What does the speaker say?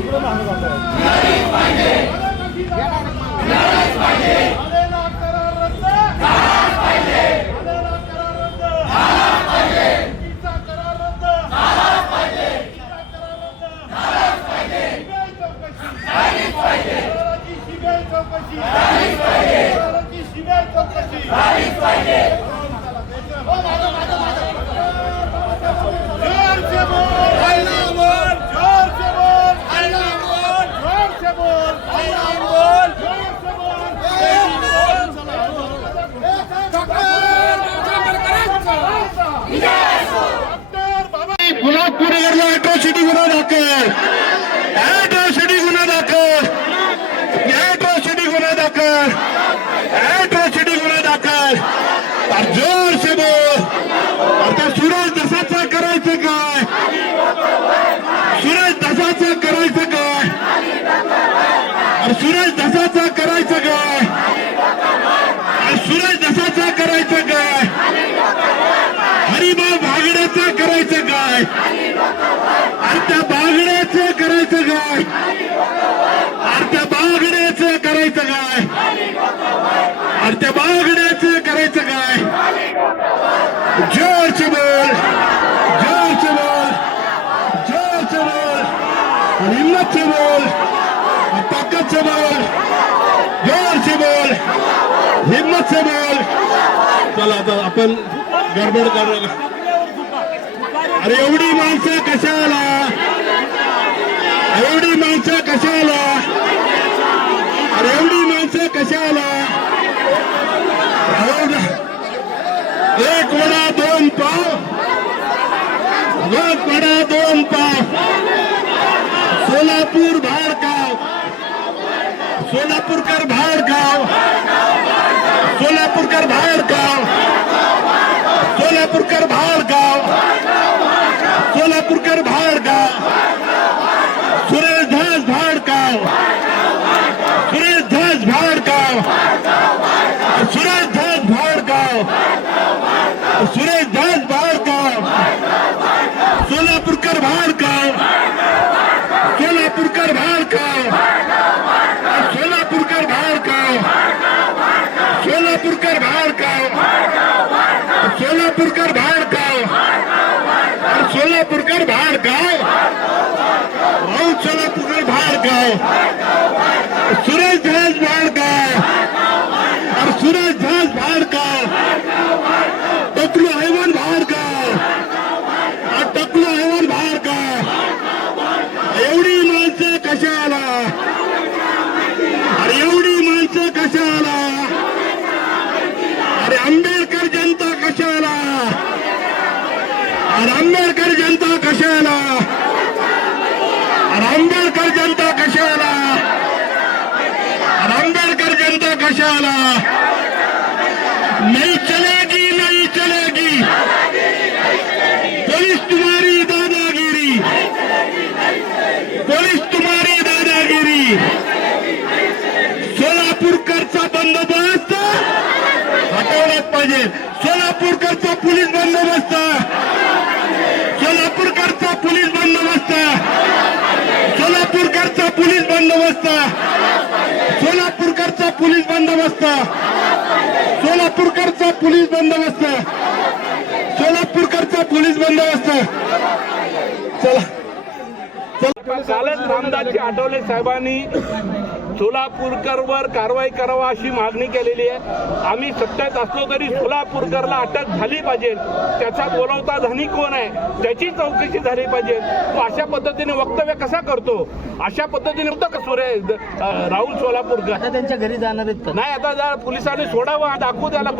आंदोलन आणत जात आहे आलेला करार रद्द आलेला करार रद्द चुकीचा करार रद्द चुकीचा करार रद्द सीबीआय चौकशी कराराची सीबीआय चौकशी कराराची सीबीआय चौकशी जोर से बोल हल्ला बोल जोर से बोल हल्ला बोल जोर से बोल हल्ला बोल जोर से बोल डॉक्टर बाबा गुलाबपूर नगरला अॅट्रॉसिटी गुन्हा दाखल. अॅट्रॉसिटी गुन्हा दाखल. अॅट्रॉसिटी गुन्हा दाखल. अॅट्रॉसिटी गुन्हा दाखल. जोर से बोल. आता सुरेश दसाचा करायचं काय? सुरेश दसाचा करायचं काय? सुरेश दसाचा करायचं काय? सुरेश दसाचा करायचं काय? हरिभाव भागण्याचा करायचं काय? त्या बागड्याचं करायचं काय? अरे त्या बागड्याचं करायचं काय? अरे त्या बागड्याचं करायचं काय? जोरचे बोल जोरचे बोल जोरचे बोल आणि हिम्मतचे बोल आणि ताकदचे बोल जोरचे बोल बोल चला आता आपण गडबड करू नका. अरे एवढी माणसं कशाला? एवढी माणसं कशाला? अरे एवढी माणसं कशाला? एक वडा दोन पाव. एक वडा दोन पाव. सोलापूर भाडगाव सोलापूरकर भाडगाव सोलापूरकर भाडगाव सोलापूरकर भाडगाव सोलापूरकर भाडगाव सुरेश धस भाडगाव सुरेश धस भाडगाव सुरेश धस भाडगाव सुरेश धस भाडगाव सोलापूरकर भाडगाव सोलापूरकर भाडगाव सोलापूरकर भाडगाव सोलापूरकर भाडगाव सोलापूरकर भाडगाव अरे सोलापूरकर भाडगाव भाऊ सोलापूरकर भाडगाव सुरेश धस अरे सुरेश धस भाडगाव टकलू हैवान भाडगाव अरे टकलू हैवान भाडगाव एवढी माणसं कशाला अरे एवढी माणसं कशाला अरे आंबेडकर जनता कशाला अरे आंबेडकर जनता कशाला? अरे आंबेडकर जनता कशाला? अरे आंबेडकर जनता कशाला? नाही चलेगी नाही चलेगी। पोलीस तुम्हारी दादागिरी। पोलीस तुम्हारी दादागिरी। सोलापूरकरचा बंदोबस्त हटवलाच पाहिजे। सोलापूरकरचा पोलीस बंदोबस्त. सोलापूरकरचा पोलीस बंदोबस्त. सोलापूरकरचा पोलीस बंदोबस्त. सोलापूरकरचा पोलीस बंदोबस्त. सोलापूरकरचा पोलीस बंदोबस्त. सोलापूरकरचा पोलीस बंदोबस्त. चला. कालच रामदासजी आठवले साहेबांनी सोलापूरकरवर कारवाई करावा अशी मागणी केलेली आहे. आम्ही सत्तेत असलो तरी सोलापूरकरला अटक झाली पाहिजे. त्याचा बोलवता धनी कोण आहे? त्याची चौकशी झाली पाहिजे. तो अशा पद्धतीने वक्तव्य कसा करतो? अशा पद्धतीने होतं का सुरे राहुल सोलापूरकर? त्यांच्या घरी जाणार नाही आता जर पोलिसांनी सोडावं दाखवू त्याला.